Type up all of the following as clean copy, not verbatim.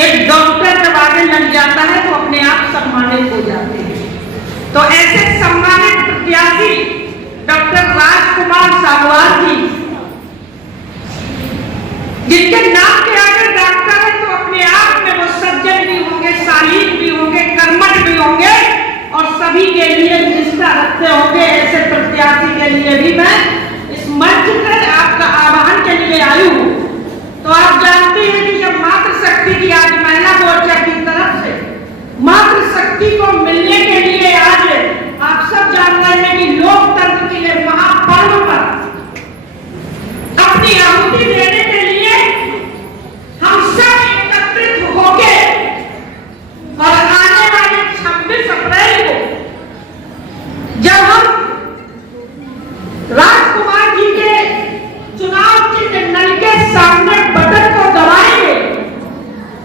एक डॉक्टर जब आगे लग जाता है तो अपने आप सम्मानित हो जाते हैं। तो ऐसे सम्मानित प्रत्याशी डॉक्टर राजकुमार साहवाल जी, जिनके नाम के आगे डॉक्टर है, तो अपने आप में वो सज्जन भी होंगे, शालीन भी होंगे, कर्मठ भी होंगे और सभी के लिए निष्ठा रखते होंगे। ऐसे प्रत्याशी के लिए भी मैं इस मंच पर आपका आह्वान के लिए आई हूँ। तो आप जानते हैं कि जब मातृशक्ति की आज महिला मोर्चा की तरफ से मातृशक्ति को मिलने के लिए आज आप सब जान रहे हैं कि लोकतंत्र के लिए महापर्व पर अपनी आहुति देने के लिए हम सब एकत्रित होके और आने वाले 26 अप्रैल को जब हम राजकुमार जी के चुनाव चिन्ह नल के सामने बटन को दबाएंगे,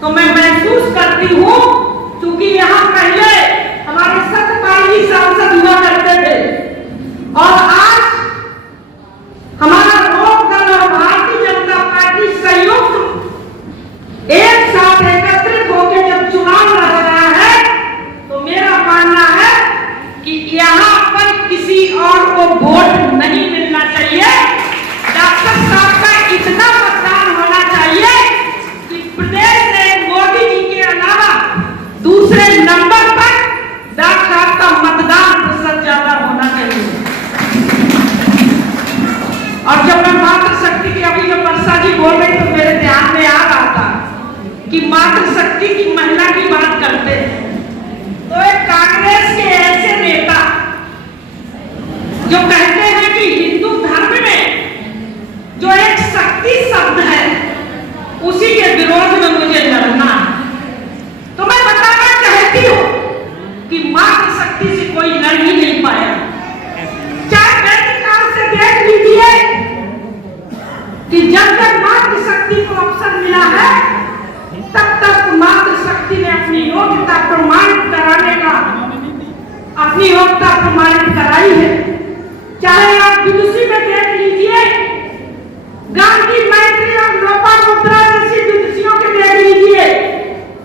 तो मैं महसूस करती हूँ, क्योंकि यहाँ पहले हमारे सत्यपाल जी सांसद हुआ करते थे और आज हमारा लोक दल और भारतीय जनता पार्टी संयुक्त एक साथ एकत्रित होकर जब चुनाव लड़ रहा है, तो मेरा मानना है कि यहाँ पर किसी और को वोट नहीं मिलना चाहिए। डॉक्टर साहब का इतना मतदान होना चाहिए कि प्रदेश में मोदी जी के अलावा दूसरे नंबर पर डॉक्टर साहब का मतदान प्रतिशत ज्यादा होना चाहिए। और जब मैं मातृशक्ति की अभी जब वर्षा जी बोल रही तो मेरे ध्यान में आ रहा था कि मातृशक्ति की महिला की बात करते हैं, तो एक कांग्रेस के ऐसे नेता जो कहते हैं कि हिंदू धर्म में जो एक शक्ति शब्द है उसी के विरोध में मुझे लड़ना है। तो मैं बताना चाहती हूं कि मातृशक्ति से कोई लड़ ही नहीं पाया। चाहे वैदिकाल से देख लीजिए कि जब तक मातृशक्ति को अवसर मिला है तब तक मातृशक्ति ने अपनी योग्यता प्रमाणित कराने का अपनी योग्यता प्रमाणित कराई है। चाहे आप विदुषी में देख लीजिए, गांधी, मैत्री और लोपामुद्रा जैसी विदुषियों के देख लीजिए,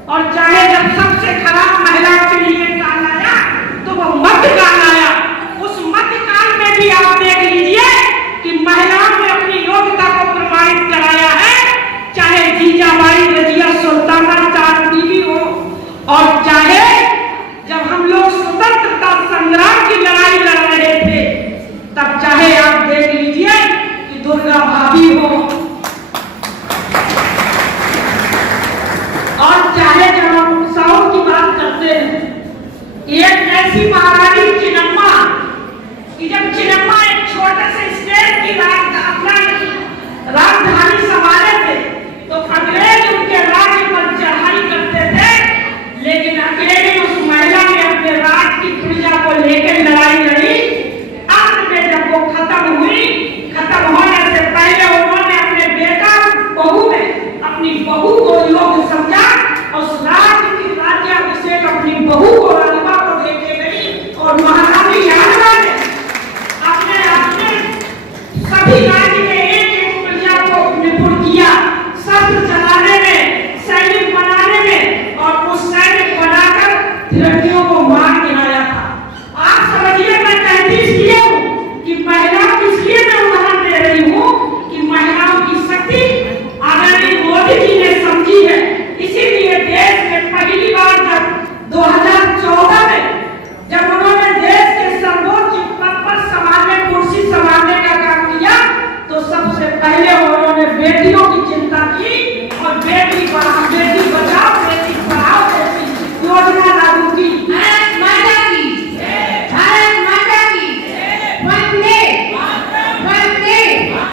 और चाहे जब सबसे खराब महिलाओं के लिए काल आया तो वो मध्यकाल आया। उस मध्यकाल में भी आप देख लीजिए कि महिलाओं ने अपनी योग्यता को प्रमाणित कराया है। चाहे जीजाबाई, रजिया सुल्ताना, चांद बीबी हो और चाहे